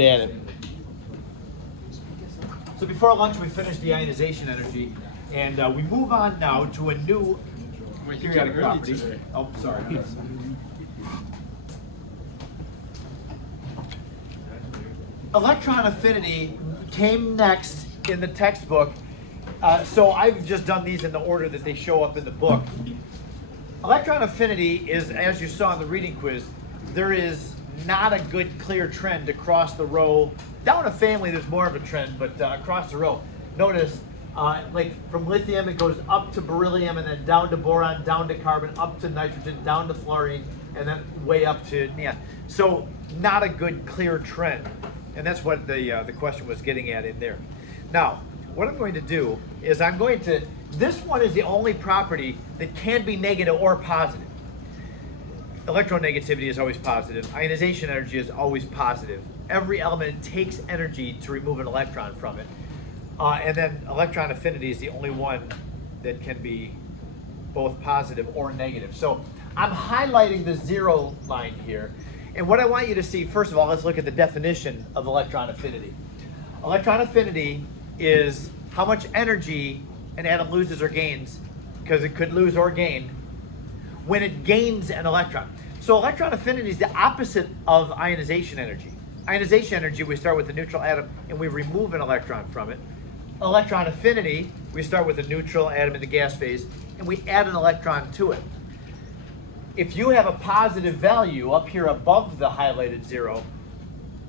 at it. So before lunch, we finished the ionization energy, and we move on now to a new periodic property. Oh, sorry. Electron affinity came next in the textbook, so I've just done these in the order that they show up in the book. Electron affinity is, as you saw in the reading quiz, there is not a good clear trend across the row. Down a family, there's more of a trend, but across the row, notice like from lithium, it goes up to beryllium, and then down to boron, down to carbon, up to nitrogen, down to fluorine, and then way up to neon. So not a good clear trend, and that's what the question was getting at in there. Now, what I'm going to do is this one is the only property that can be negative or positive. Electronegativity is always positive. Ionization energy is always positive. Every element takes energy to remove an electron from it. And then electron affinity is the only one that can be both positive or negative. So I'm highlighting the zero line here. And what I want you to see, first of all, let's look at the definition of electron affinity. Electron affinity is how much energy an atom loses or gains, because it could lose or gain, when it gains an electron. So electron affinity is the opposite of ionization energy. Ionization energy, we start with a neutral atom and we remove an electron from it. Electron affinity, we start with a neutral atom in the gas phase and we add an electron to it. If you have a positive value up here above the highlighted zero,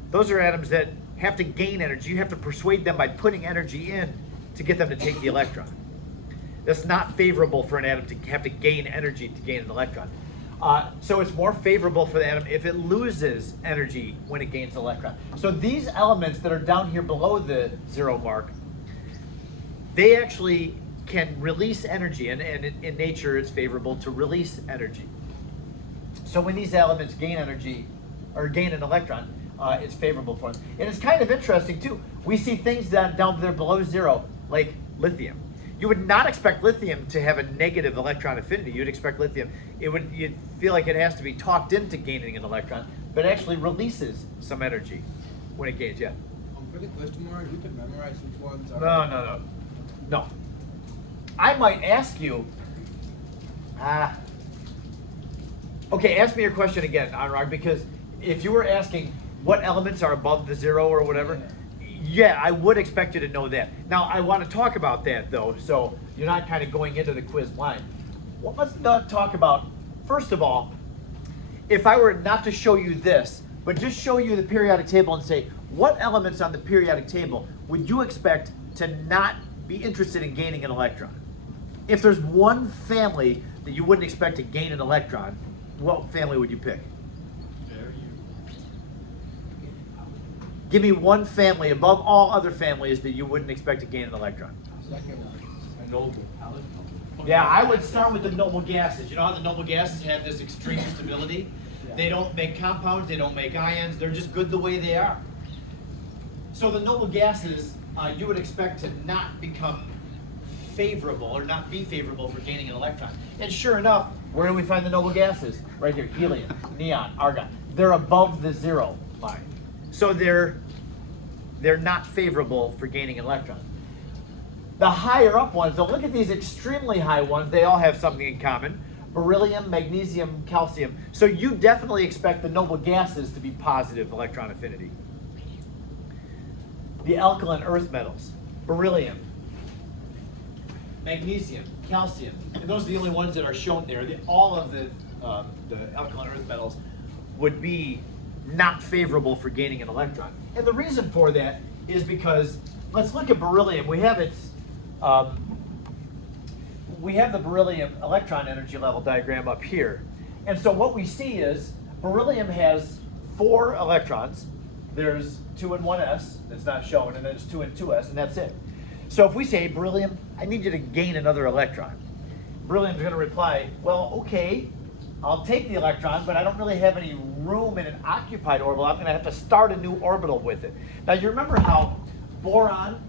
those are atoms that have to gain energy. You have to persuade them by putting energy in to get them to take the electron. That's not favorable for an atom to have to gain energy to gain an electron. So it's more favorable for the atom if it loses energy when it gains an electron. So these elements that are down here below the zero mark, they actually can release energy, and in nature it's favorable to release energy. So when these elements gain energy, or gain an electron, it's favorable for them. And it's kind of interesting too. We see things down there below zero, like lithium. You would not expect lithium to have a negative electron affinity. You'd expect lithium, you'd feel like it has to be talked into gaining an electron, but it actually releases some energy when it gains, yeah. For the question mark, you can memorize which ones are. No. I might ask you, okay, ask me your question again, Anurag, because if you were asking what elements are above the zero or whatever, yeah, I would expect you to know that. Now, I want to talk about that, though, so you're not kind of going into the quiz blind. Well, let's not talk about, first of all, if I were not to show you this, but just show you the periodic table and say, what elements on the periodic table would you expect to not be interested in gaining an electron? If there's one family that you wouldn't expect to gain an electron, what family would you pick? Give me one family above all other families that you wouldn't expect to gain an electron. Noble. Yeah, I would start with the noble gases. You know how the noble gases have this extreme stability? They don't make compounds, they don't make ions, they're just good the way they are. So the noble gases, you would expect to not become favorable or not be favorable for gaining an electron. And sure enough, where do we find the noble gases? Right here, helium, neon, argon. They're above the zero line. So they're not favorable for gaining an electron. The higher up ones, though, look at these extremely high ones, they all have something in common. Beryllium, magnesium, calcium. So you definitely expect the noble gases to be positive electron affinity. The alkaline earth metals, beryllium, magnesium, calcium, and those are the only ones that are shown there. All of the alkaline earth metals would be not favorable for gaining an electron. And the reason for that is because, let's look at beryllium. We have the beryllium electron energy level diagram up here. And so what we see is beryllium has 4 electrons. There's 2 and 1s, that's not shown, and then there's 2 and 2s, and that's it. So if we say, beryllium, I need you to gain another electron, beryllium's going to reply, well, okay, I'll take the electron, but I don't really have any room in an occupied orbital. I'm going to have to start a new orbital with it. Now, you remember how boron,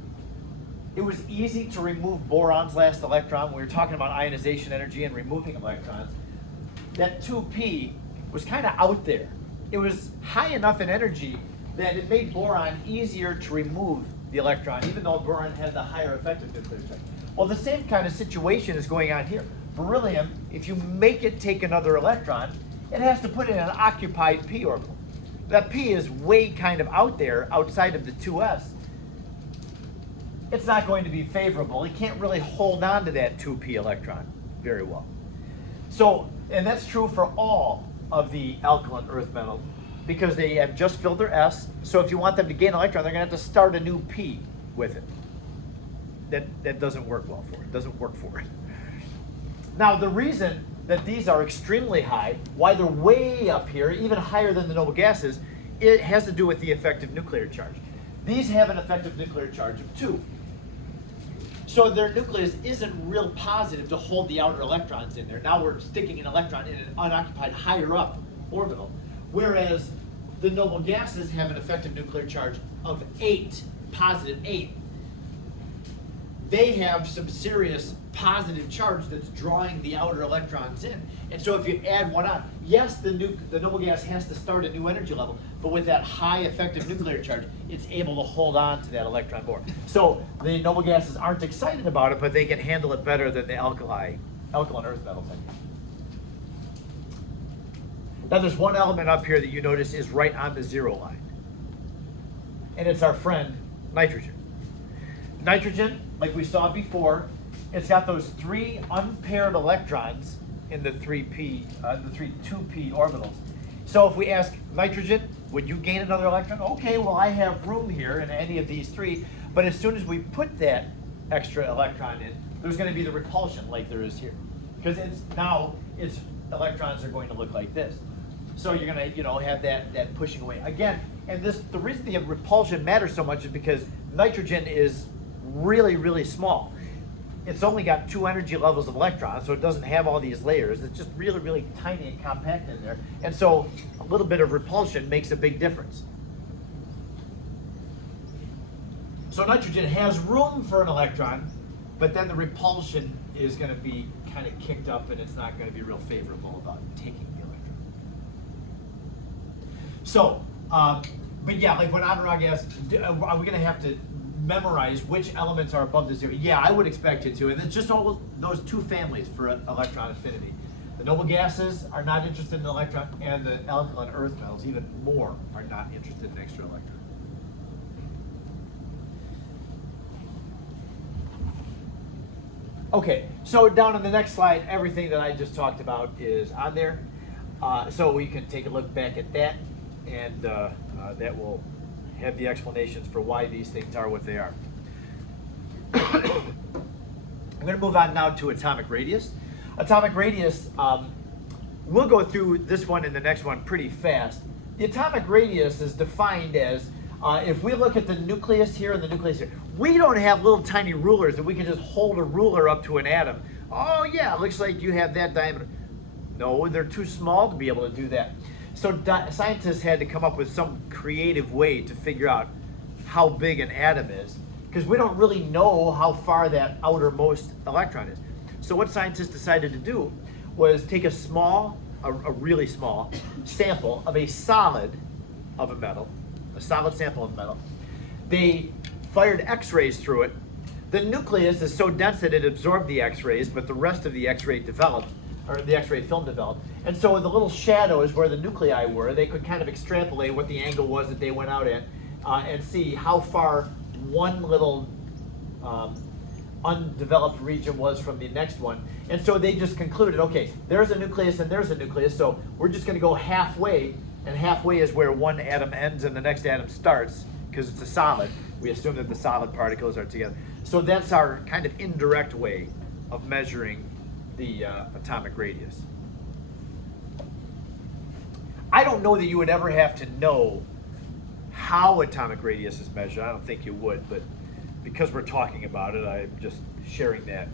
it was easy to remove boron's last electron when we were talking about ionization energy and removing electrons. That 2p was kind of out there. It was high enough in energy that it made boron easier to remove the electron, even though boron had the higher effective nuclear charge. Well, the same kind of situation is going on here. Beryllium, if you make it take another electron, it has to put it in an occupied p orbital. That p is way kind of out there, outside of the 2s. It's not going to be favorable. It can't really hold on to that 2p electron very well. So, and that's true for all of the alkaline earth metals, because they have just filled their s. So if you want them to gain an electron, they're going to have to start a new p with it. That doesn't work well for it. Doesn't work for it. Now, the reason that these are extremely high, why they're way up here, even higher than the noble gases, it has to do with the effective nuclear charge. These have an effective nuclear charge of 2. So their nucleus isn't real positive to hold the outer electrons in there. Now we're sticking an electron in an unoccupied higher up orbital. Whereas the noble gases have an effective nuclear charge of 8, positive 8. They have some serious positive charge that's drawing the outer electrons in. And so if you add one on, yes, the noble gas has to start a new energy level, but with that high effective nuclear charge, it's able to hold on to that electron more. So the noble gases aren't excited about it, but they can handle it better than the alkaline earth metals. Now there's one element up here that you notice is right on the 0 line. And it's our friend nitrogen. Nitrogen, like we saw before, it's got those 3 unpaired electrons in the 2p orbitals. So if we ask nitrogen, would you gain another electron? Okay, well, I have room here in any of these 3, but as soon as we put that extra electron in, there's going to be the repulsion like there is here. Because its electrons are going to look like this. So you're going to, have that pushing away. Again, and the reason the repulsion matters so much is because nitrogen is really, really small. It's only got 2 energy levels of electrons, so it doesn't have all these layers. It's just really, really tiny and compact in there. And so a little bit of repulsion makes a big difference. So nitrogen has room for an electron, but then the repulsion is going to be kind of kicked up, and it's not going to be real favorable about taking the electron. So, but yeah, like when Anurag asked, are we going to have to memorize which elements are above the 0? Yeah, I would expect you to. And it's just all those 2 families for electron affinity. The noble gases are not interested in electron, and the alkaline earth metals, even more, are not interested in extra electron. Okay, so down on the next slide, everything that I just talked about is on there. So we can take a look back at that, and that will have the explanations for why these things are what they are. I'm going to move on now to atomic radius. Atomic radius, we'll go through this one and the next one pretty fast. The atomic radius is defined as, if we look at the nucleus here and the nucleus here, we don't have little tiny rulers that we can just hold a ruler up to an atom. Oh yeah, it looks like you have that diameter. No, they're too small to be able to do that. So scientists had to come up with some creative way to figure out how big an atom is, because we don't really know how far that outermost electron is. So what scientists decided to do was take a really small sample of a solid of a metal, a solid sample of metal. They fired X-rays through it. The nucleus is so dense that it absorbed the X-rays, but the rest of the X-ray developed, or the X-ray film developed. And so in the little shadows where the nuclei were, they could kind of extrapolate what the angle was that they went out at, and see how far one little undeveloped region was from the next one. And so they just concluded, okay, there's a nucleus and there's a nucleus, so we're just going to go halfway, and halfway is where one atom ends and the next atom starts, because it's a solid. We assume that the solid particles are together. So that's our kind of indirect way of measuring the atomic radius. I don't know that you would ever have to know how atomic radius is measured. I don't think you would, but because we're talking about it, I'm just sharing that.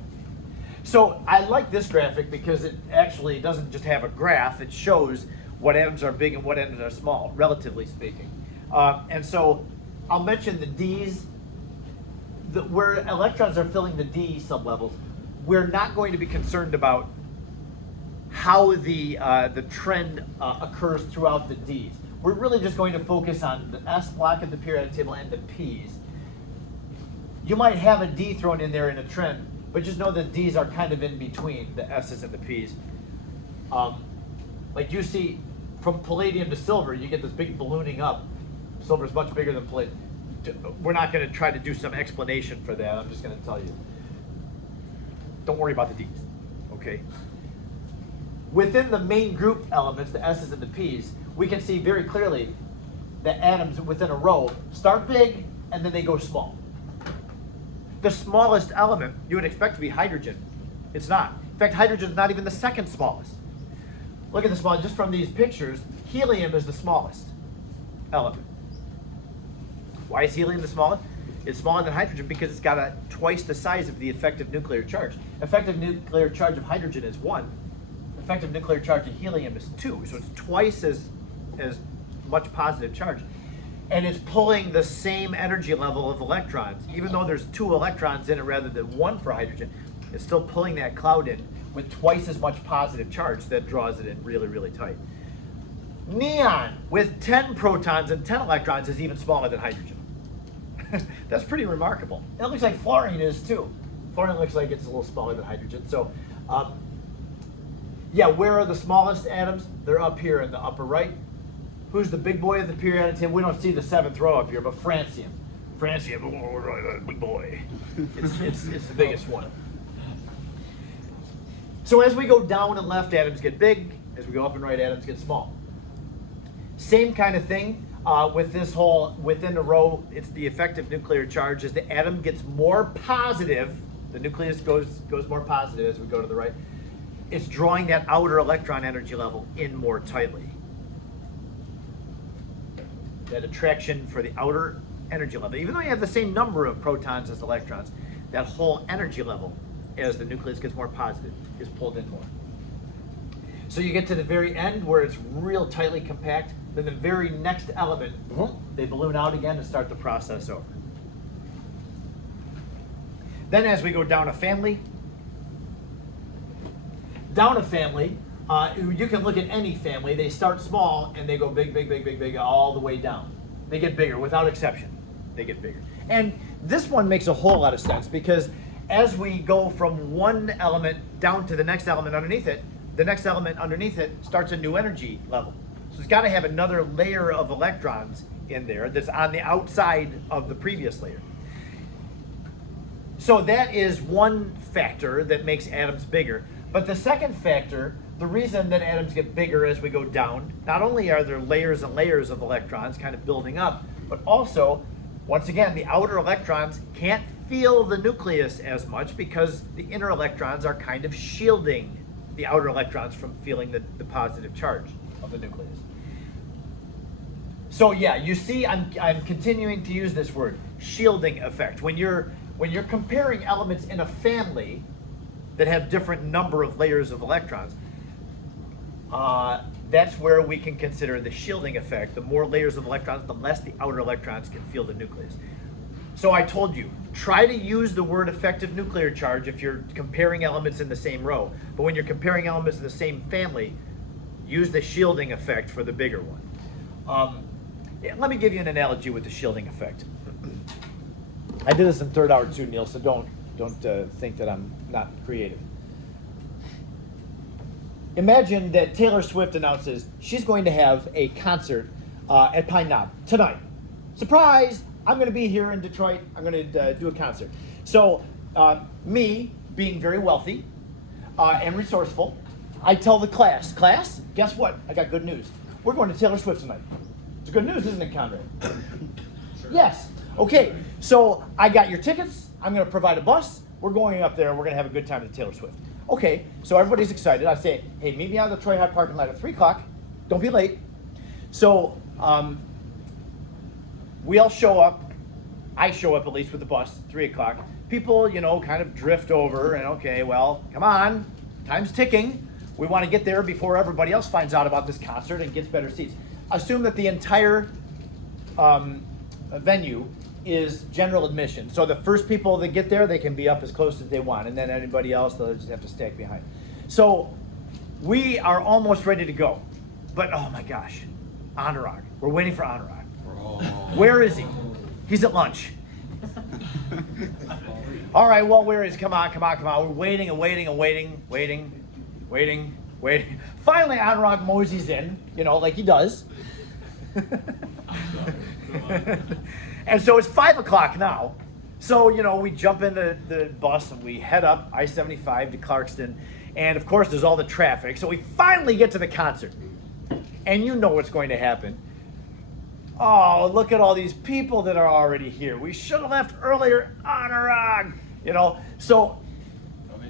So I like this graphic because it actually doesn't just have a graph, it shows what atoms are big and what atoms are small, relatively speaking. And so I'll mention the Ds, where electrons are filling the D sublevels. We're not going to be concerned about how the trend occurs throughout the Ds. we're really just going to focus on the S block at the periodic table and the P's. You might have a D thrown in there in a trend, but just know that D's are kind of in between the S's and the P's. Like you see, from palladium to silver, you get this big ballooning up. Silver is much bigger than palladium. We're not going to try to do some explanation for that. I'm just going to tell you. Don't worry about the D's, okay? Within the main group elements, the S's and the P's, we can see very clearly that atoms within a row start big and then they go small. The smallest element you would expect to be hydrogen. It's not. In fact, hydrogen is not even the second smallest. Look at the small, just from these pictures, helium is the smallest element. Why is helium the smallest? It's smaller than hydrogen because it's got twice the size of the effective nuclear charge. Effective nuclear charge of hydrogen is 1. Effective nuclear charge of helium is 2. So it's twice as much positive charge. And it's pulling the same energy level of electrons. Even though there's 2 electrons in it rather than 1 for hydrogen, it's still pulling that cloud in with twice as much positive charge that draws it in really, really tight. Neon with 10 protons and 10 electrons is even smaller than hydrogen. That's pretty remarkable. And it looks like fluorine is too. Fluorine looks like it's a little smaller than hydrogen. So, yeah, where are the smallest atoms? They're up here in the upper right. Who's the big boy of the periodic table? We don't see the 7th row up here, but francium. Francium, oh, big boy. It's the biggest one. So as we go down and left, atoms get big. As we go up and right, atoms get small. Same kind of thing with this whole, within the row, it's the effective nuclear charge. As the atom gets more positive, the nucleus goes more positive as we go to the right, it's drawing that outer electron energy level in more tightly. That attraction for the outer energy level, even though you have the same number of protons as electrons, that whole energy level, as the nucleus gets more positive, is pulled in more. So you get to the very end where it's real tightly compact, then the very next element, they balloon out again to start the process over. Then as we go down a family, you can look at any family, they start small and they go big, big, big, big, big, all the way down. They get bigger, without exception, they get bigger. And this one makes a whole lot of sense because as we go from one element down to the next element underneath it, the next element underneath it starts a new energy level. So it's got to have another layer of electrons in there that's on the outside of the previous layer. So that is one factor that makes atoms bigger. But the second factor, the reason that atoms get bigger as we go down, not only are there layers and layers of electrons kind of building up, but also, once again, the outer electrons can't feel the nucleus as much because the inner electrons are kind of shielding the outer electrons from feeling the positive charge of the nucleus. So yeah, you see, I'm continuing to use this word, shielding effect. When you're comparing elements in a family that have different number of layers of electrons, that's where we can consider the shielding effect. The more layers of electrons, the less the outer electrons can feel the nucleus. So I told you, try to use the word effective nuclear charge if you're comparing elements in the same row. But when you're comparing elements in the same family, use the shielding effect for the bigger one. Let me give you an analogy with the shielding effect. I did this in third hour too, Neil, so don't think that I'm not creative. Imagine that Taylor Swift announces she's going to have a concert at Pine Knob tonight. Surprise! I'm going to be here in Detroit. I'm going to do a concert. So me, being very wealthy and resourceful, I tell the class, guess what? I got good news. We're going to Taylor Swift tonight. It's good news, isn't it, Conrad? Sure. Yes. Okay, so I got your tickets. I'm going to provide a bus. We're going up there. We're going to have a good time with Taylor Swift. Okay, so everybody's excited. I say, hey, meet me out of the Troy High parking lot at 3 o'clock. Don't be late. So we all show up. I show up at least with the bus, 3 o'clock. People, kind of drift over and okay, well, come on. Time's ticking. We want to get there before everybody else finds out about this concert and gets better seats. Assume that the entire venue is general admission. So the first people that get there, they can be up as close as they want. And then anybody else, they'll just have to stack behind. So we are almost ready to go. But oh my gosh, Anurag, We're waiting for Anurag. Oh. Where is he? He's at lunch. All right, well, where is he? Come on. We're waiting and waiting. Finally, Anurag moseys in, like he does. And so it's 5 o'clock now. So, we jump into the bus and we head up I-75 to Clarkston. And of course, there's all the traffic. So we finally get to the concert. And you know what's going to happen. Oh, look at all these people that are already here. We should have left earlier, Anurag. So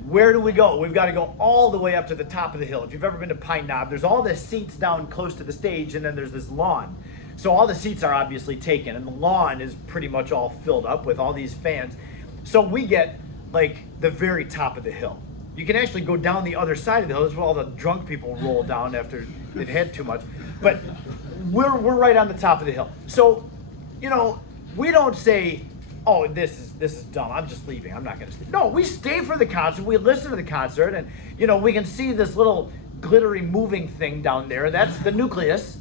where do we go? We've got to go all the way up to the top of the hill. If you've ever been to Pine Knob, there's all the seats down close to the stage, and then there's this lawn. So all the seats are obviously taken, and the lawn is pretty much all filled up with all these fans. So we get like the very top of the hill. You can actually go down the other side of the hill. That's where all the drunk people roll down after they've had too much. But we're right on the top of the hill. So, we don't say, oh, this is dumb. I'm just leaving. I'm not going to stay. No, we stay for the concert. We listen to the concert, and we can see this little glittery moving thing down there. That's the nucleus.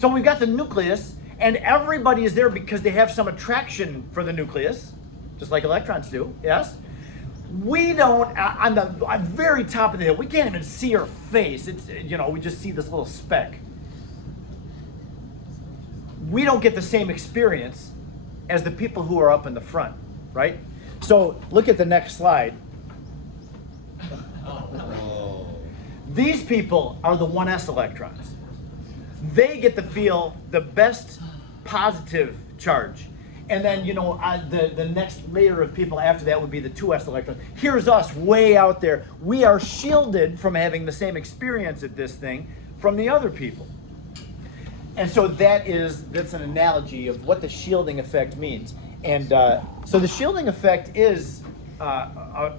So we've got the nucleus, and everybody is there because they have some attraction for the nucleus, just like electrons do. Yes. We don't, on the very top of the hill, we can't even see her face. It's, we just see this little speck. We don't get the same experience as the people who are up in the front, right? So look at the next slide. Oh. These people are the 1s electrons. They get to feel the best positive charge. And then, the next layer of people after that would be the 2s electrons. Here's us way out there. We are shielded from having the same experience at this thing from the other people. And so that's an analogy of what the shielding effect means. And so the shielding effect is an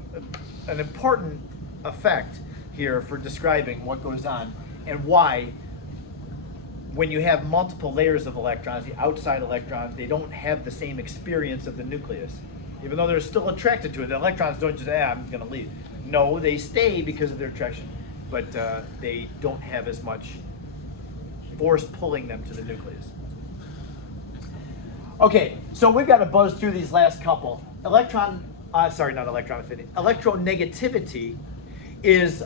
important effect here for describing what goes on and why, when you have multiple layers of electrons, the outside electrons, they don't have the same experience of the nucleus. Even though they're still attracted to it, the electrons don't just, I'm going to leave. No, they stay because of their attraction, but they don't have as much force pulling them to the nucleus. Okay, so we've got to buzz through these last couple. Electronegativity is,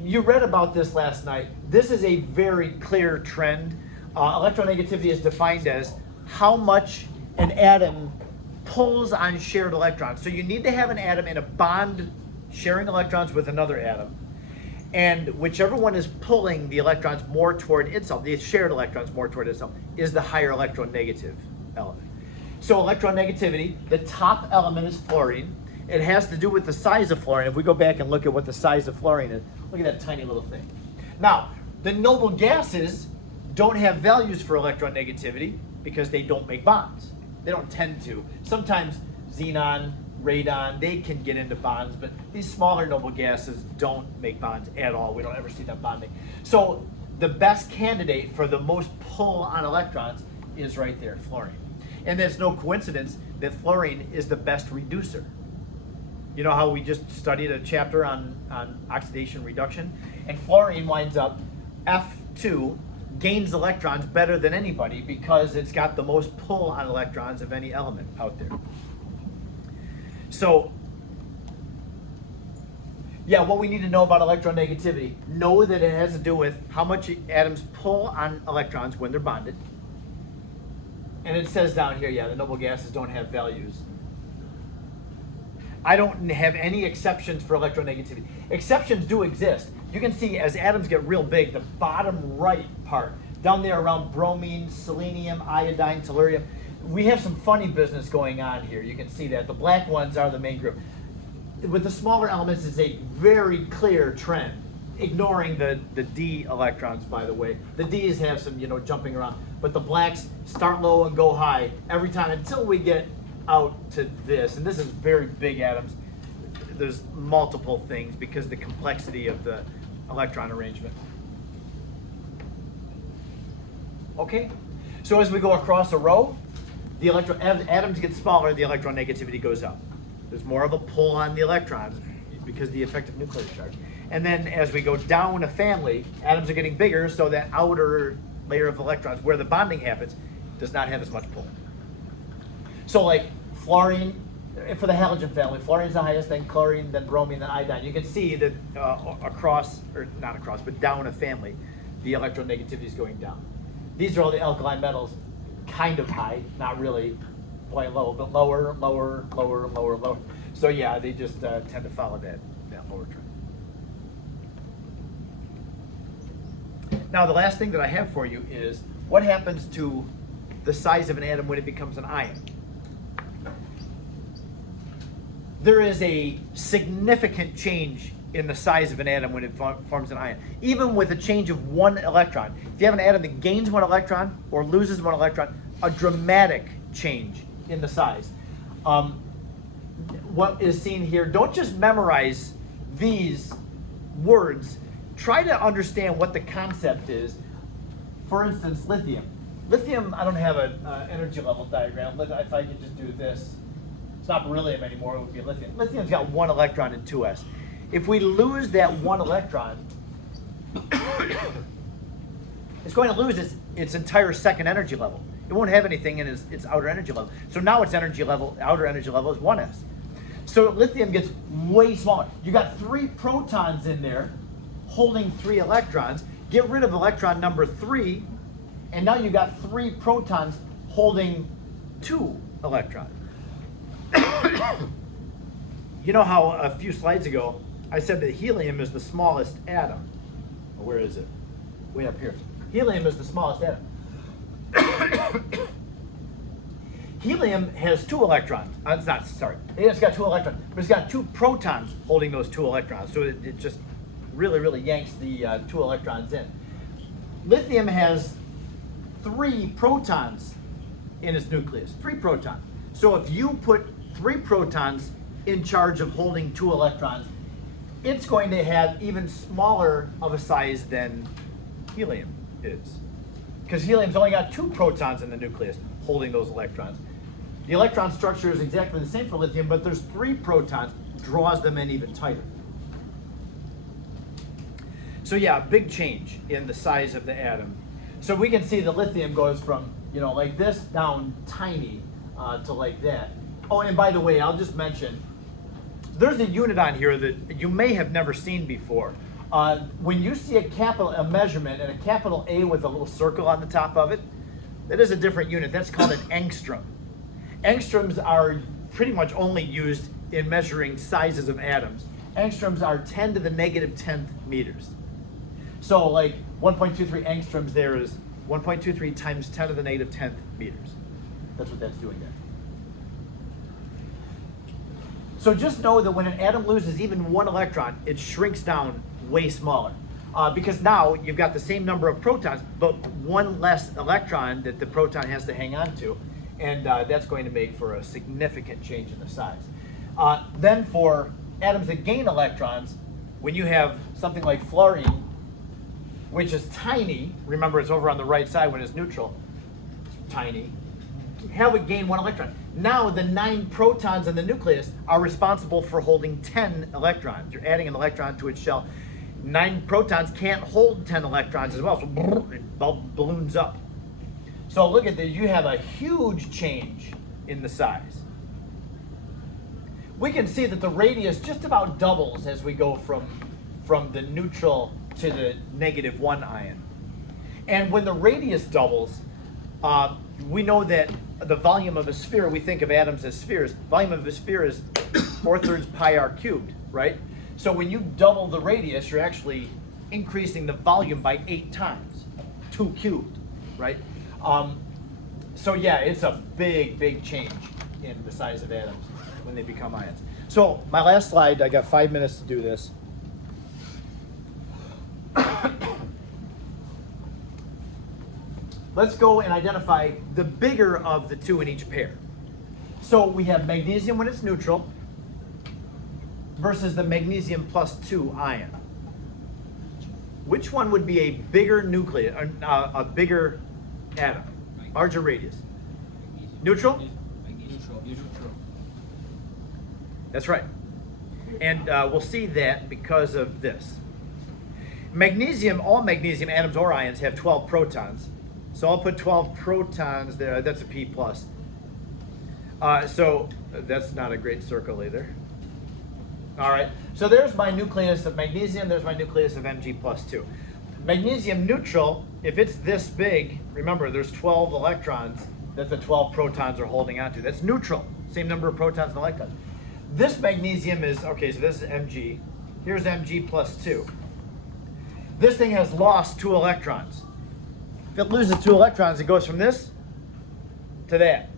you read about this last night. This is a very clear trend. Electronegativity is defined as how much an atom pulls on shared electrons. So you need to have an atom in a bond sharing electrons with another atom. And whichever one is pulling the electrons more toward itself, the shared electrons more toward itself, is the higher electronegative element. So electronegativity, the top element is fluorine. It has to do with the size of fluorine. If we go back and look at what the size of fluorine is, look at that tiny little thing. Now, the noble gases don't have values for electronegativity because they don't make bonds. They don't tend to. Sometimes xenon, radon, they can get into bonds, but these smaller noble gases don't make bonds at all. We don't ever see them bonding. So the best candidate for the most pull on electrons is right there, fluorine. And it's no coincidence that fluorine is the best reducer. You know how we just studied a chapter on oxidation reduction? And fluorine winds up F2, gains electrons better than anybody because it's got the most pull on electrons of any element out there. So, yeah, what we need to know about electronegativity, know that it has to do with how much atoms pull on electrons when they're bonded. And it says down here, yeah, the noble gases don't have values. I don't have any exceptions for electronegativity. Exceptions do exist. You can see as atoms get real big, the bottom right part, down there around bromine, selenium, iodine, tellurium, we have some funny business going on here. You can see that. The black ones are the main group. With the smaller elements, it's a very clear trend, ignoring the D electrons, by the way. The Ds have some, jumping around. But the blacks start low and go high every time until we get out to this. And this is very big atoms. There's multiple things because of the complexity of the electron arrangement. Okay? So as we go across a row, the atoms get smaller, the electronegativity goes up. There's more of a pull on the electrons because of the effective nuclear charge. And then as we go down a family, atoms are getting bigger, so that outer layer of electrons, where the bonding happens, does not have as much pull. So like fluorine, for the halogen family, fluorine's the highest, then chlorine, then bromine, then iodine. You can see that across, or not across, but down a family, the electronegativity is going down. These are all the alkali metals, kind of high, not really quite low, but lower, lower, lower, lower, lower. So yeah, they just tend to follow that lower trend. Now the last thing that I have for you is what happens to the size of an atom when it becomes an ion. There is a significant change in the size of an atom when it forms an ion. Even with a change of 1 electron. If you have an atom that gains 1 electron or loses 1 electron, a dramatic change in the size. What is seen here, don't just memorize these words. Try to understand what the concept is. For instance, lithium. Lithium, I don't have an energy level diagram. If I could just do this, it's not beryllium anymore, it would be lithium. Lithium's got 1 electron and 2s. If we lose that 1 electron, it's going to lose its entire second energy level. It won't have anything in its outer energy level. So now its outer energy level is 1s. So lithium gets way smaller. You got 3 protons in there holding 3 electrons. Get rid of electron number 3, and now you got 3 protons holding 2 electrons. You know how a few slides ago I said that helium is the smallest atom? Where is it? Way up here. Helium is the smallest atom. Helium has 2 electrons. It's got 2 electrons, but it's got 2 protons holding those 2 electrons. So it just really, really yanks the 2 electrons in. Lithium has 3 protons in its nucleus. 3 protons. So if you put 3 protons in charge of holding 2 electrons, it's going to have even smaller of a size than helium is. Because helium's only got 2 protons in the nucleus holding those electrons. The electron structure is exactly the same for lithium, but there's 3 protons, draws them in even tighter. So yeah, big change in the size of the atom. So we can see the lithium goes from, like this down tiny to like that. Oh, and by the way, I'll just mention, there's a unit on here that you may have never seen before. When you see a measurement and a capital A with a little circle on the top of it, that is a different unit. That's called an angstrom. Angstroms are pretty much only used in measuring sizes of atoms. Angstroms are 10 to the negative 10th meters. So like 1.23 angstroms there is 1.23 times 10 to the negative 10th meters. That's what that's doing there. So just know that when an atom loses even 1 electron, it shrinks down way smaller. Because now you've got the same number of protons, but 1 less electron that the proton has to hang on to, and that's going to make for a significant change in the size. Then for atoms that gain electrons, when you have something like fluorine, which is tiny, remember it's over on the right side when it's neutral, it's tiny, have it gain 1 electron. Now the 9 protons in the nucleus are responsible for holding 10 electrons. You're adding an electron to its shell. 9 protons can't hold 10 electrons as well, so it balloons up. So look at this, you have a huge change in the size. We can see that the radius just about doubles as we go from the neutral to the -1 ion. And when the radius doubles, we know that the volume of a sphere, we think of atoms as spheres, volume of a sphere is 4/3 pi r cubed, right? So when you double the radius, you're actually increasing the volume by 8 times, 2 cubed, right? So yeah, it's a big, big change in the size of atoms when they become ions. So my last slide, I got 5 minutes to do this. Let's go and identify the bigger of the 2 in each pair. So we have magnesium when it's neutral versus the magnesium +2 ion. Which one would be a bigger nucleus, a bigger atom, larger radius? Neutral? Neutral. That's right. And we'll see that because of this. Magnesium, all magnesium atoms or ions have 12 protons. So I'll put 12 protons there. That's a P plus. So that's not a great circle either. All right, so there's my nucleus of magnesium. There's my nucleus of Mg plus 2. Magnesium neutral, if it's this big, remember there's 12 electrons that the 12 protons are holding onto. That's neutral, same number of protons and electrons. This magnesium is, okay, so this is Mg. Here's Mg plus 2. This thing has lost 2 electrons. If it loses 2 electrons, it goes from this to that.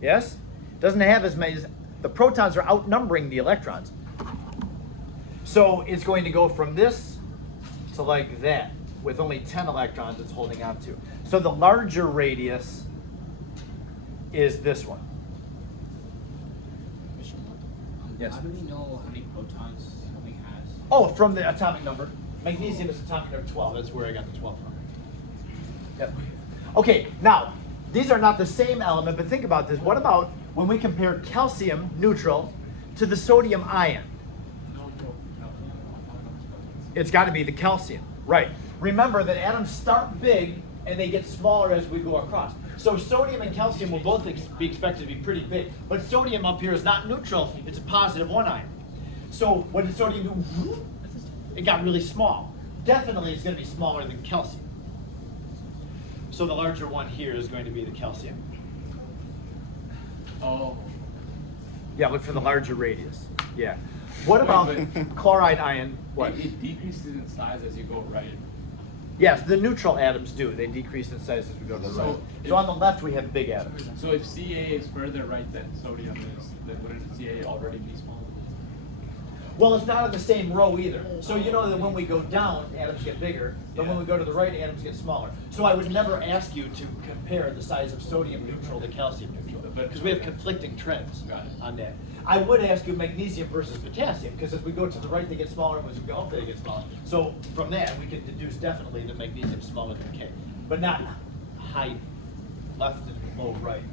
Yes? Doesn't have as many, the protons are outnumbering the electrons. So it's going to go from this to like that with only 10 electrons it's holding on to. So the larger radius is this one. Yes. How do we know how many protons something has? Oh, from the atomic number. Magnesium is atomic number 12. That's where I got the 12 from. Yep. Okay, now, these are not the same element, but think about this. What about when we compare calcium neutral to the sodium ion? It's got to be the calcium, right? Remember that atoms start big and they get smaller as we go across. So sodium and calcium will both be expected to be pretty big, but sodium up here is not neutral, it's a positive 1 ion. So what did sodium do? It got really small. Definitely it's going to be smaller than calcium. So the larger one here is going to be the calcium. Oh. Yeah, look for the larger radius. Yeah. What about chloride ion? What? It decreases in size as you go right. Yes, the neutral atoms do. They decrease in size as we go to the So right. if- So on the left we have big atoms. So if Ca is further right than sodium is, then wouldn't Ca already be small? Well, it's not in the same row either. So you know that when we go down, atoms get bigger, but when Yeah. we go to the right, atoms get smaller. So I would never ask you to compare the size of sodium neutral to calcium neutral, because we have conflicting trends Got it. on that. I would ask you magnesium versus potassium, because as we go to the right, they get smaller, and as we go up, they get smaller. So from that, we can deduce definitely that magnesium is smaller than K, but not high left and low right.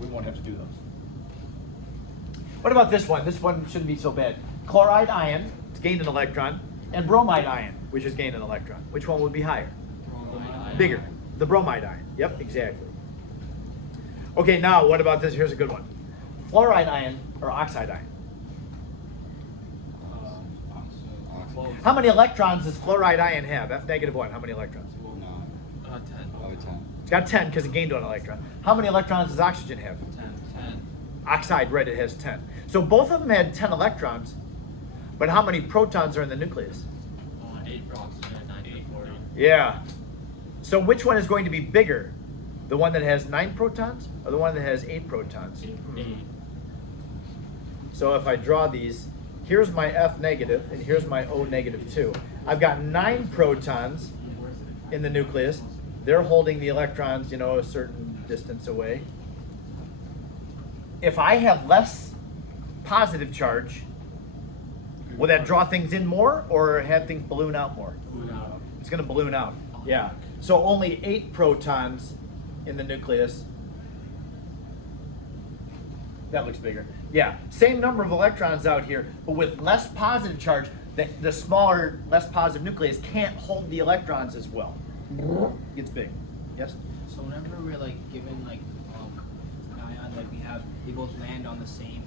We won't have to do those. What about this one? This one shouldn't be so bad. Chloride ion, it's gained an electron, and bromide ion, which has gained an electron. Which one would be higher? Bigger. The bromide ion. Yep, exactly. Okay, now what about this? Here's a good one. Fluoride ion or oxide ion? How many electrons does fluoride ion have? F negative 1. How many electrons? 10. Probably 10. It's got 10 because it gained 1 electron. How many electrons does oxygen have? 10. Oxide, right, it has 10. So both of them had 10 electrons, but how many protons are in the nucleus? 8 for oxygen, 9 for 40. Yeah. So which one is going to be bigger? The one that has 9 protons or the one that has 8 protons? 8. So if I draw these, here's my F negative and here's my O negative 2. I've got 9 protons in the nucleus. They're holding the electrons, you know, a certain distance away. If I have less positive charge, will that draw things in more or have things balloon out more? It's going to balloon out. Yeah. So only 8 protons in the nucleus. That looks bigger. Yeah. Same number of electrons out here, but with less positive charge, the smaller, less positive nucleus can't hold the electrons as well. Gets big. Yes? So whenever we're like given like ions, like we have, they both land on the same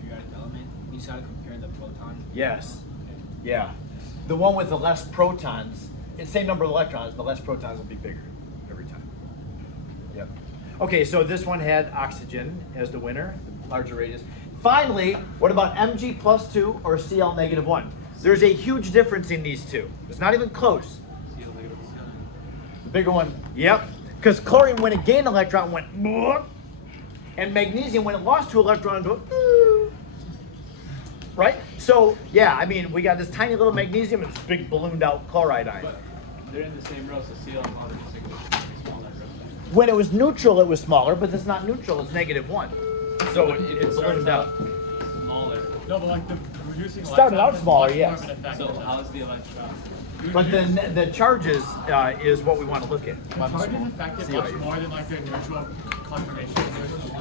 periodic element. We just gotta compare the proton. Yes. Yeah. The one with the less protons, it's the same number of electrons, but less protons will be bigger every time. Yep. Okay, so this one had oxygen as the winner, the larger radius. Finally, what about Mg plus 2 or Cl negative 1? There's a huge difference in these two. It's not even close. The bigger one, yep. Because chlorine, when it gained an electron, went, and magnesium, when it lost 2 electrons, went, right? So, yeah, I mean, we got this tiny little magnesium and this big ballooned out chloride ion. But they're in the same row, so Cl and water is significantly smaller. Right? When it was neutral, it was smaller, but it's not neutral, it's negative 1. So But it starts ballooned out. Smaller. No, but like the reducing Started out electrons is smaller, much yes. more of an effect So than how's the electron? But then the charges is what we want to look at. Charges affected See much what- more than like their neutral confirmation.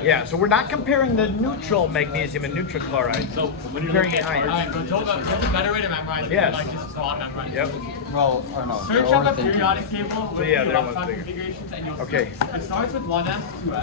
Yeah, so we're not comparing the neutral magnesium and neutral chloride. So when you comparing look at ions. Alright, but there's a better way to memorize it Yes. than like just raw memorize. Yep. Well, I don't know. Search they're up a overthinking. periodic table with yeah, the that one's electron bigger. configurations and you'll Okay. see it starts with 1s, 2s.